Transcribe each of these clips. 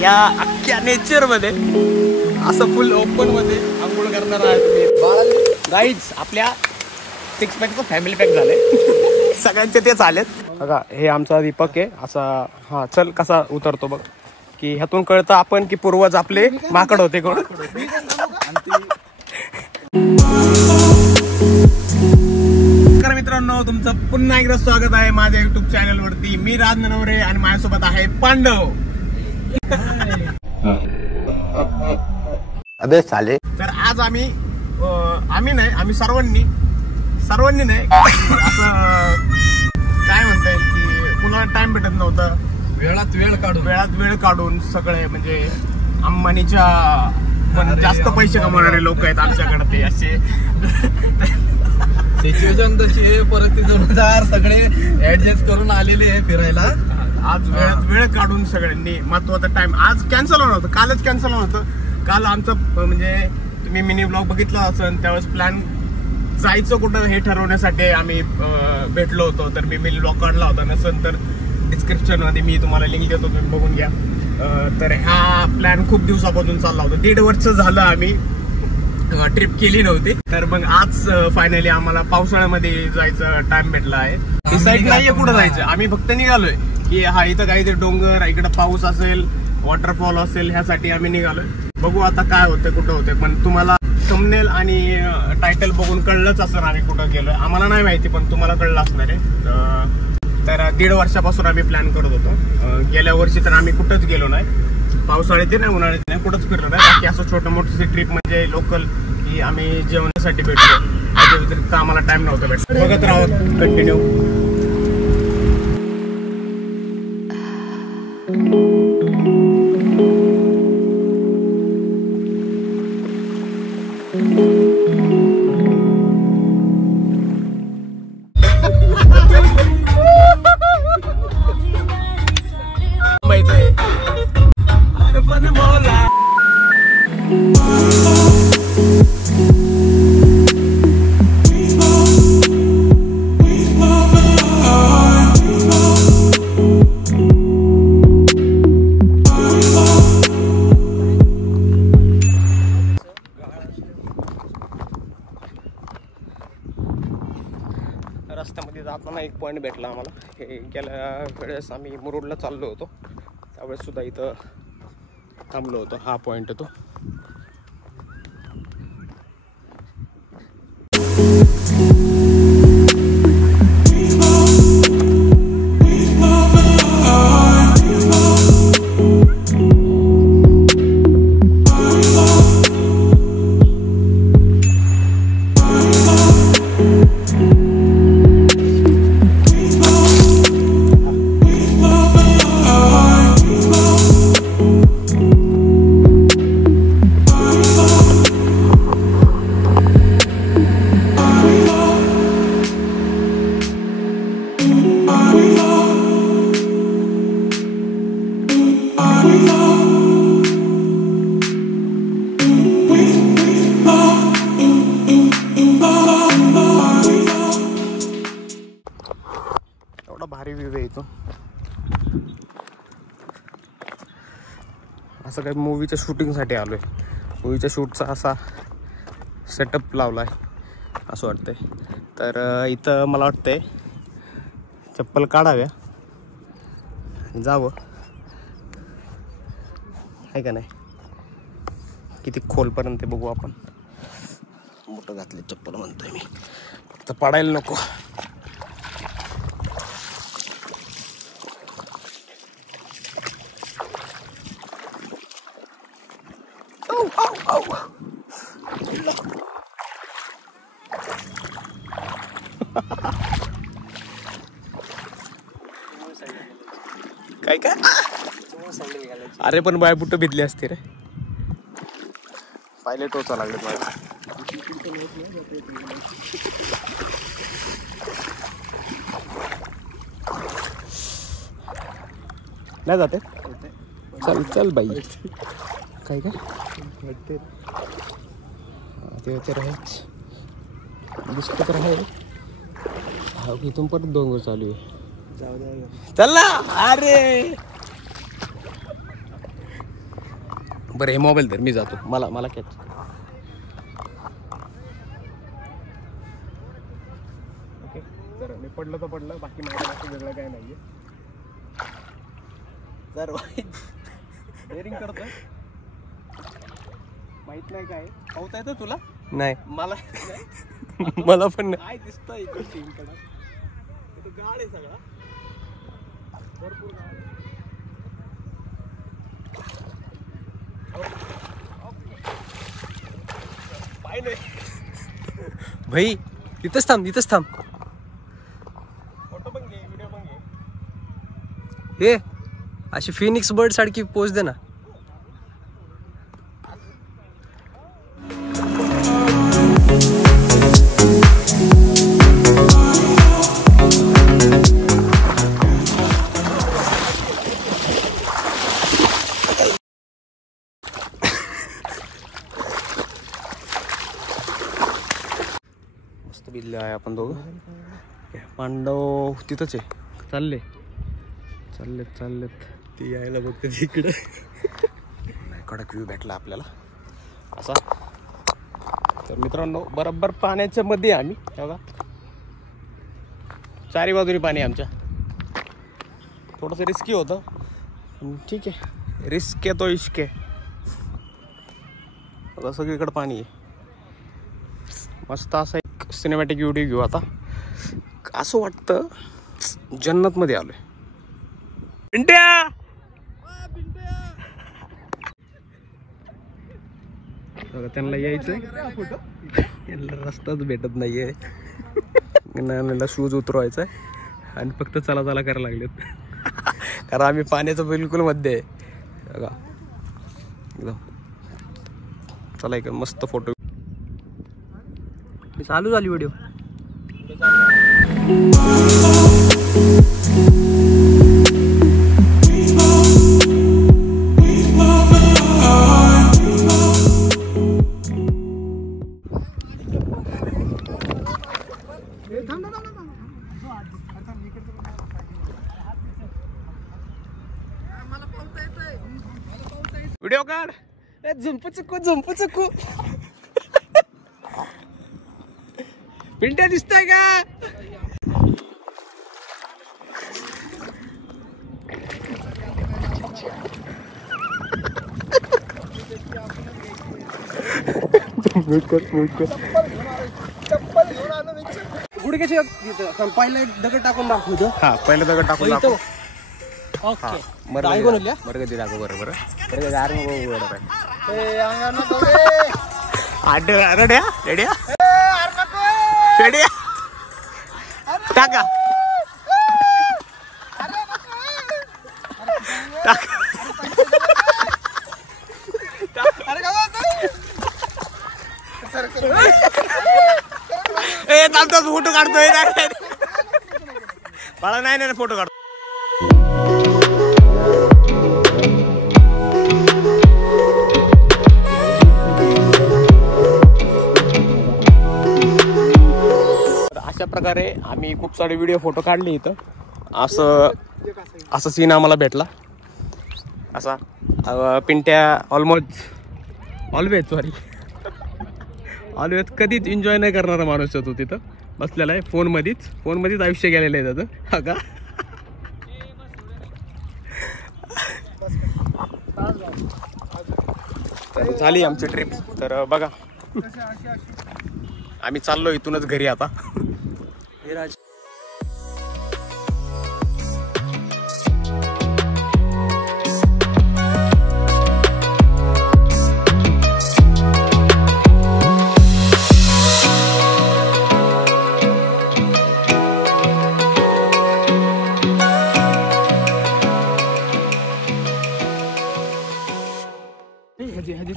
या अख्ख्या नेचर मध्ये असं फुल ओपन मध्ये आंघोळ करणार आहे गाईज. आपल्या 6 पॅकचं फॅमिली पॅक झाले सगळ्यांचे तेच आलेत बघा. हे आमचा दीपक आहे असा. हा चल कसा उतरतो बघ की ह्यातून कळतं आपण की पूर्वज आपले माकड होते कोण. नमस्कार मित्रांनो, तुमचं पुन्हा एकदा स्वागत आहे माझ्या युट्यूब चॅनल वरती. मी राज ननवरे आणि माझ्यासोबत आहे पांडव. अबे साले. तर आज आम्ही सर्वांनी नाही असं काय म्हणताय की कुणाला टाइम भेटत नव्हता. वेळात वेळ काढून सगळे म्हणजे अंबानीच्या पण जास्त पैसे कमवणारे लोक आहेत आमच्याकडे. ते असे सिच्युएशन तशी आहे, परिस्थितीनुसार सगळे ऍडजस्ट करून आलेले आहे फिरायला. आज वेळ काढून सगळ्यांनी महत्वाचा टाइम. आज कॅन्सल होणार होतं, कालच कॅन्सल होणार होतं. काल आमचं म्हणजे तुम्ही मिनी ब्लॉग बघितला असेल, त्यावेळेस प्लॅन जायचं कुठं हे ठरवण्यासाठी आम्ही भेटलो होतो. तर मी मिनी ब्लॉग काढला होता, नसेल तर डिस्क्रिप्शन मध्ये मी तुम्हाला लिंक देतो, तुम्ही बघून घ्या. तर हा प्लॅन खूप दिवसापासून चालला होता. 1.5 वर्ष झालं आम्ही ट्रिप केली नव्हती. तर मग आज फायनली आम्हाला पावसाळ्यामध्ये जायचं टाइम भेटला आहे. डिसाईड नाहीये कुठं जायचं, आम्ही फक्त निघालोय की हा इथं काहीतरी डोंगर, इकडे पाऊस असेल, वॉटरफॉल असेल, ह्यासाठी आम्ही निघालोय. बघू आता काय होतंय, कुठं होतंय. पण तुम्हाला थंबनेल आणि टायटल बघून कळलंच असणार आम्ही कुठं गेलोय. आम्हाला नाही माहिती पण तुम्हाला कळलं असणार आहे. तर 1.5 वर्षापासून आम्ही प्लॅन करत होतो. गेल्या वर्षी तर आम्ही कुठंच गेलो नाही, पावसाळ्यात नाही, उन्हाळ्यात नाही, कुठंच फिरलो नाही. बाकी असं छोटं मोठी ट्रिप म्हणजे लोकल की आम्ही जेवणासाठी भेटलो. त्याच्या व्यतिरिक्त आम्हाला टाइम नव्हता भेटत. बघत राहत कंटिन्यू. रस्त्यामध्ये जाताना एक पॉईंट भेटला आम्हाला. हे गेल्या वेळेस आम्ही मुरुडला चाललो होतो, त्यावेळेस सुद्धा इथं थांबलो होतो. हा पॉईंट आहे तो. एवढा भारी व्ह्यू आहे इथं. असं काही मूवीच्या शूटिंगसाठी आलोय. मूवीच्या शूटचा असा सेटअप लावला आहे असं वाटतंय. तर इथं मला वाटतंय चप्पल काढाव्या आणि जावं, आहे का नाही. किती खोलपर्यंत बघू आपण. मोठं घातले चप्पल म्हणतोय मी, फक्त पडायला नको. काय काय अरे पण बाय बुट भिजली असते रे. पाहिले टोचा लागले मला. नाही जाते. चल चल बाई. काय काय ते तर आहेच, दिसत तर आहे. हा इथून परत डोंगर चालू आहे. चल ना. अरे बरं हे मोबाईल धर, मी जातो. मला कॅच. ओके तर मी पडलं तर पडलं, बाकी माझ्या वेगळं काय नाहीये. तर डेअरिंग करतोय, माहित नाही काय पावता येतं तुला? नाही मला मला पण नाही. काय दिसतंय गाळ आहे सगळा, भरपूर गाळ. भाई तिथंच थांब, तिथंच थांब. फोटो पण घे, व्हिडिओ पण घे. हे अशी फिनिक्स बर्ड सारखी पोच दे ना. बिल्ले आहे आपण दोघं. पांडव तिथंच आहे. चाललेत ती यायला बघते तिकडे. कडक व्ह्यू भेटला आपल्याला असा. तर मित्रांनो बरोबर पाण्याच्या मध्ये आम्ही बघा, चारी बाजूनी पाणी आमच्या. थोडंसं रिस्की होतं, ठीक आहे. रिस्क आहे तो इश्क आहे. बघा सगळीकडे पाणी आहे. मस्त असा एक सिनेमॅटिक व्हिडिओ घेऊ आता. असं वाटतं जन्नत मध्ये आलोय. पिंट्या त्यांना यायचंय, यांना रस्ताच भेटत नाहीये. यांना शूज उतरवायचा आहे आणि फक्त चला करायला लागलेत. कारण आम्ही पाण्याचं बिलकुल मध्ये आहे बघा एकदम. चला एक मस्त फोटो चालू झाली व्हिडिओ. व्हिडिओ काढ. झुंपू चुकू पिंट्या दिसतंय का? गुडघ्याची पहिला एक दगड टाकून दाखवतो. हा पहिला दगड टाकून दाखव. ओके बरगदी दाखव. बरोबर रेड्या रेड्या रेड्या टाका फोटो काढतोय. मला नाही फोटो काढतो. अशा प्रकारे आम्ही खूप सारे व्हिडिओ फोटो काढले इथं. असं सीन आम्हाला भेटला असा. पिंट्या ऑलवेज कधीच एन्जॉय नाही करणारा माणूस तो तिथं बसलेला आहे. फोनमध्येच आयुष्य गेलेलं आहे त्याचं. हा का तर झाली आमची ट्रिप. तर बघा आम्ही चाललो इथूनच घरी आता.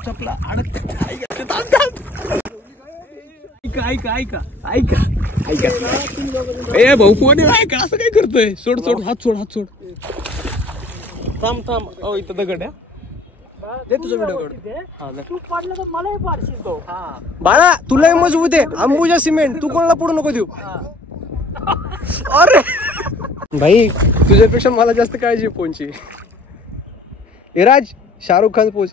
चपला ऐका ए भाऊ फोन ऐका. असं काय करतोय? सोड हात सोड. थांब ओ इथं दगड दे तुझा व्हिडिओ. तू पाडलं तर मलाही पाडशील तो. बाळा तुलाही मजबूत आहे. अंबुजा सिमेंट. तू कोणाला पडू नको देऊ. अरे भाई तुझ्यापेक्षा मला जास्त काळजी फोनची. राज शाहरुख खान पोच.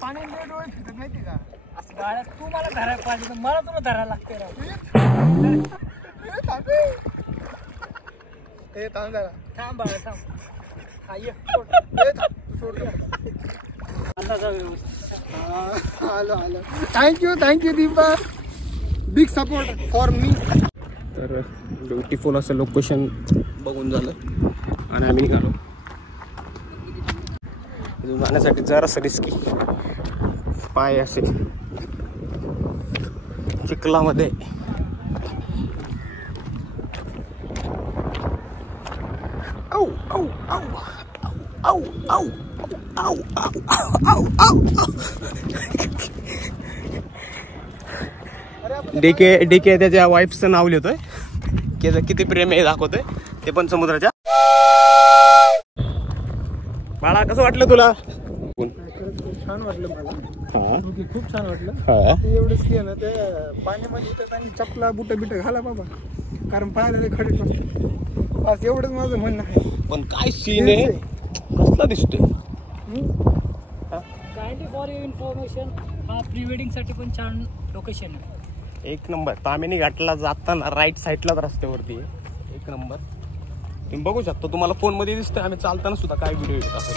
पाणी डोळे फिरत माहिती का बाळा तू मला धरायला पाहिजे तर मला तुला धरायला लागते राव थांब जरा थांब बाळा थांब ये सोड आलो thank you Deepa big support for me. तर ब्युटिफुल असं लोकेशन बघून झालं आणि आम्ही निघालो. जाण्यासाठी जरासं रिस्की पाय असेल चिखलामध्ये. आऊ आऊ आऊ आऊ आऊ आऊ आऊ आऊ. डीके त्याच्या वाईफचं नाव लिहितोय की किती प्रेम आहे दाखवतोय ते पण समुद्राच्या. बाळा कसं वाटलं तुला? छान वाटलं मला. खूप छान वाटलं. हा एवढंच की ना ते पाण्यामध्ये येतात आणि चपला बुट घाला बाबा कारण पायाला ते खडक नसतं. बस एवढंच माझं म्हणणं आहे. पण काय सीन आहे कसला दिसतोय. काइंडली फॉर युअर इन्फॉर्मेशन हा प्री वेडिंग साठी पण छान लोकेशन आहे. एक नंबर. तामिनी घाटला जाताना राईट साईडलाच रस्त्यावरती आहे. एक नंबर. तुम्ही बघू शकता तुम्हाला फोन मध्ये दिसतंय आम्ही चालताना सुद्धा काय व्हिडिओ येत असं.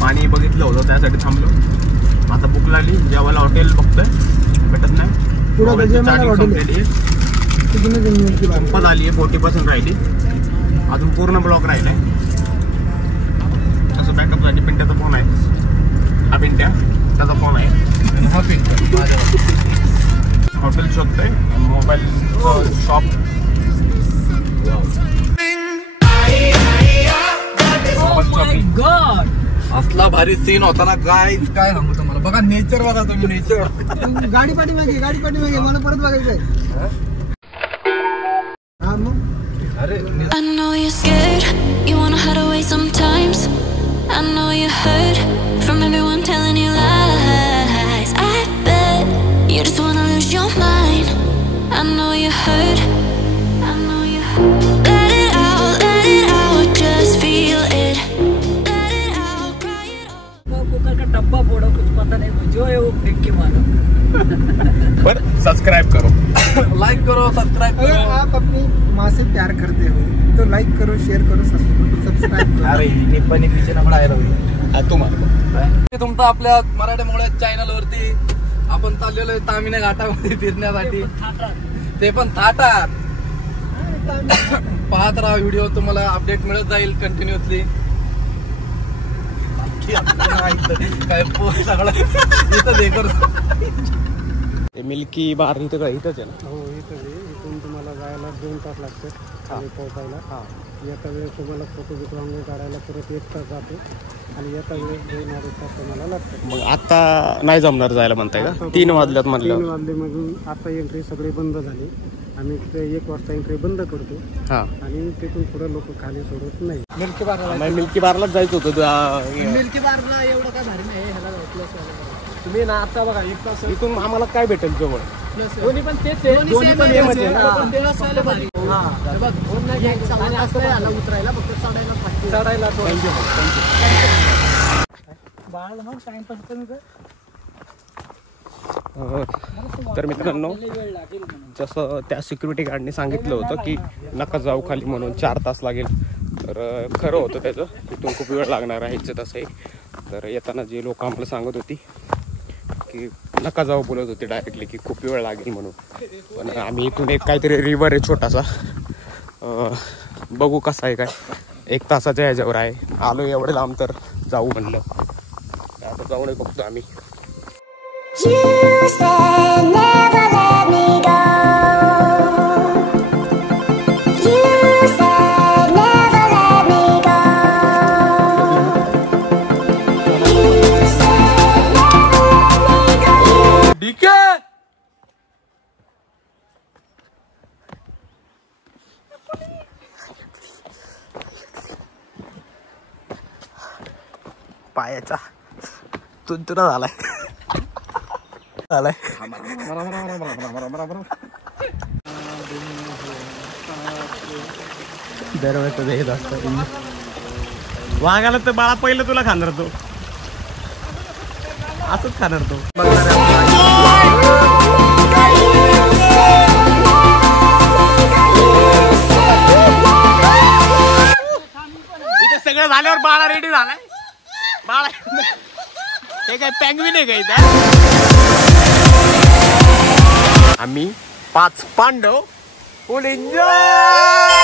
पाणी बघितलं होतं त्यासाठी थांबलो. आता भूक लागली जेवायला हॉटेल बघतोय भेटत नाही. संपत आली आहे 40% राहिली अजून पूर्ण ब्लॉक राहिलाय. तसं बॅकअप साठी पिंट्याचा फोन आहे. हा पिंट्या त्याचा फोन आहे. हॉटेल शोधतोय मोबाईल शॉप. असला भारी सीन होता ना काय सांगू तुम्हाला. बघा नेचर बघा तुम्ही नेचर. गाडी पाठी मागे मला परत बघायचंय. हा मग I know you're scared, you wanna hide away sometimes. I know you heard from everyone telling you lies. I bet you just wanna lose your mind. I know you heard, I know you heard. Let it out, just feel it. Let it out, cry it all. Cooker का डब्बा फोड़ो कुछ पता नहीं जो है वो फेंक के मारो. पर सब्सक्राइब करो. लाइक करो सब्सक्राइब अगर करो. आप अपनी माँ से प्यार करते हो तो लाइक करो शेयर करो सब्सक्राइब करो. अरे निप्पानी पीछे ना पडायला तुमचं आपल्या मराठीमुळे चॅनल वरती आपण चाललेलो आहे तामिनी घाटामध्ये फिरण्यासाठी. ते पण थाटात. पाहत राहा व्हिडिओ तुम्हाला अपडेट मिळत जाईल कंटिन्युअसली. काय सगळं इथं दे करतो. मिल्की बार इथं काय इथंच आहे ना. हो इथून तुम्हाला जायला 2 तास लागतात आणि पोहोचायला. येता वेळेस तुम्हाला फोटो आंघोळ काढायला परत 1 तास जातो आणि येता वेळेस 2-2.5 तास तुम्हाला लागतात. मग आता नाही जमणार जायला म्हणताय का? 3 वाजल्यात म्हणलं. 3 वाजल्यामधून आता एंट्री सगळे बंद झाली. आम्ही ते 1 वाजता एंट्री बंद करतो आणि तिथून पुढे लोक खाली सोडत नाही. मिल्की बारलाच जायचं होतं. मिल्की बारला एवढं काय भारी नाही. ह्याला प्लस तुम्ही ना आता बघा 1 तास इथून आम्हाला काय भेटेल जवळ? दोन्ही पण तेच आहे. दोन्ही पण हे म्हणजे उतरायला फक्त चढायला बाळाला मग टाइमपास कमी कर. तर मित्रांनो जसं त्या सिक्युरिटी गार्डने सांगितलं होतं की नका जाऊ खाली म्हणून 4 तास लागेल. तर खरं होतं त्याचं. इथून खूप वेळ लागणार आहे तसंही. तर येताना जे लोक आम्हाला सांगत होती की नका जाऊ बोलत होते डायरेक्टली की खूप वेळ लागेल म्हणून. पण आम्ही इथून एक काहीतरी रिव्हर आहे छोटासा बघू कसा आहे काय. 1 तासाच्या ह्याच्यावर आहे. आलो एवढे लांब तर जाऊ म्हणलं. आता जाऊन बघतो आम्ही. You said never let me go. You said never let me go. You said never let me go. डीके पायाचा तुंतुना झालाय. दरवेळेस येत असतं. वाघाला तर बाळा पहिलं तुला खाणार तो, असंच खाणार तो. इथे सगळं झाल्यावर बाळा रेडी झालाय. बाळा हे काय पॅंगविन आहे का इथं? आम्ही 5 पांडव फुल एन्जॉय.